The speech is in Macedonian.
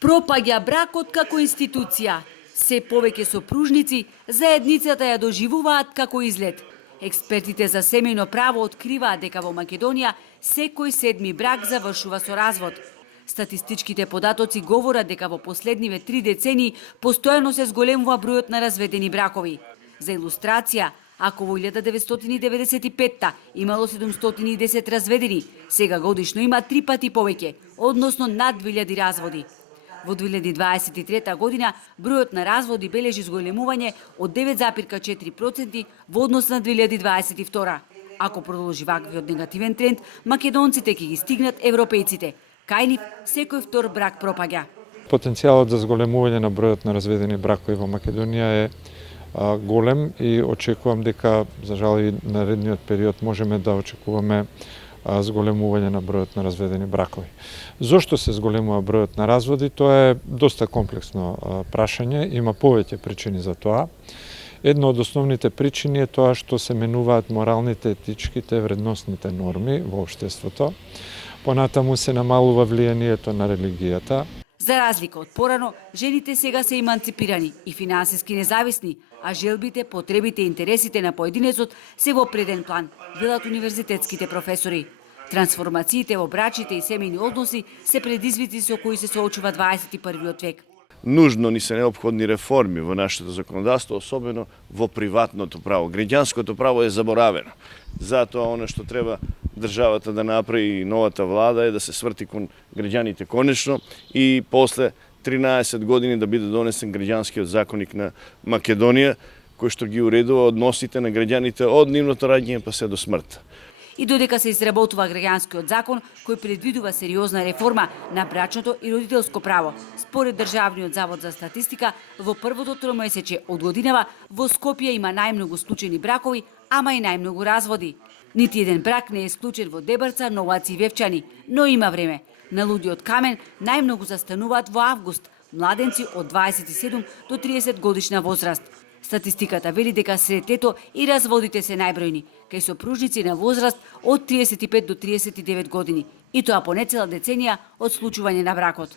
Пропаѓа бракот како институција. Се повеќе сопружници заедницата ја доживуваат како излет. Експертите за семејно право откриваат дека во Македонија секој седми брак завршува со развод. Статистичките податоци говорат дека во последниве 3 децении постојано се зголемува бројот на разведени бракови. За илустрација, ако во 1995 имало 710 разведени, сега годишно има 3 пати повеќе, односно над 2000 разводи. Во 2023 година бројот на разводи бележи зголемување од 9,4% во однос на 2022. Ако продолжи ваквиот негативен тренд, македонците ќе ги стигнат европејците. Кај нив секој втор брак пропаѓа. Потенцијалот за зголемување на бројот на разведени бракови во Македонија е голем и очекувам дека, за жал, и наредниот период можеме да очекуваме зголемување на бројот на разведени бракови. Зошто се зголемува бројот на разводи? Тоа е доста комплексно прашање, има повеќе причини за тоа. Една од основните причини е тоа што се менуваат моралните, етичките, вредносните норми во општеството. Понатаму се намалува влијанието на религијата. За разлика од порано, жените сега се еманципирани и финансиски независни, а желбите, потребите и интересите на поединецот се во преден план, велат универзитетските професори. Трансформациите во брачите и семејни односи се предизвици со кои се соочува 21 век. Нужно ни се неопходни реформи во нашето законодавство, особено во приватното право. Граѓанското право е заборавено. Затоа оно што треба државата да направи и новата влада е да се сврти кон граѓаните конечно и после 13 години да биде донесен граѓанскиот законник на Македонија, кој што ги уредува односите на граѓаните од нивното раѓање па се до смрт. И додека се изработува граѓанскиот закон кој предвидува сериозна реформа на брачното и родителско право, според Државниот завод за статистика, во првото тромесечје од годинава во Скопје има најмногу склучени бракови, ама и најмногу разводи. Нити еден брак не е склучен во Дебарца, Новац и Вевчани, но има време. На луѓе од Камен најмногу застануваат во август, младенци од 27 до 30 годишна возраст. Статистиката вели дека сред ето и разводите се најбројни, кај сопружници на возраст од 35 до 39 години, и тоа по нецела деценија од случување на бракот.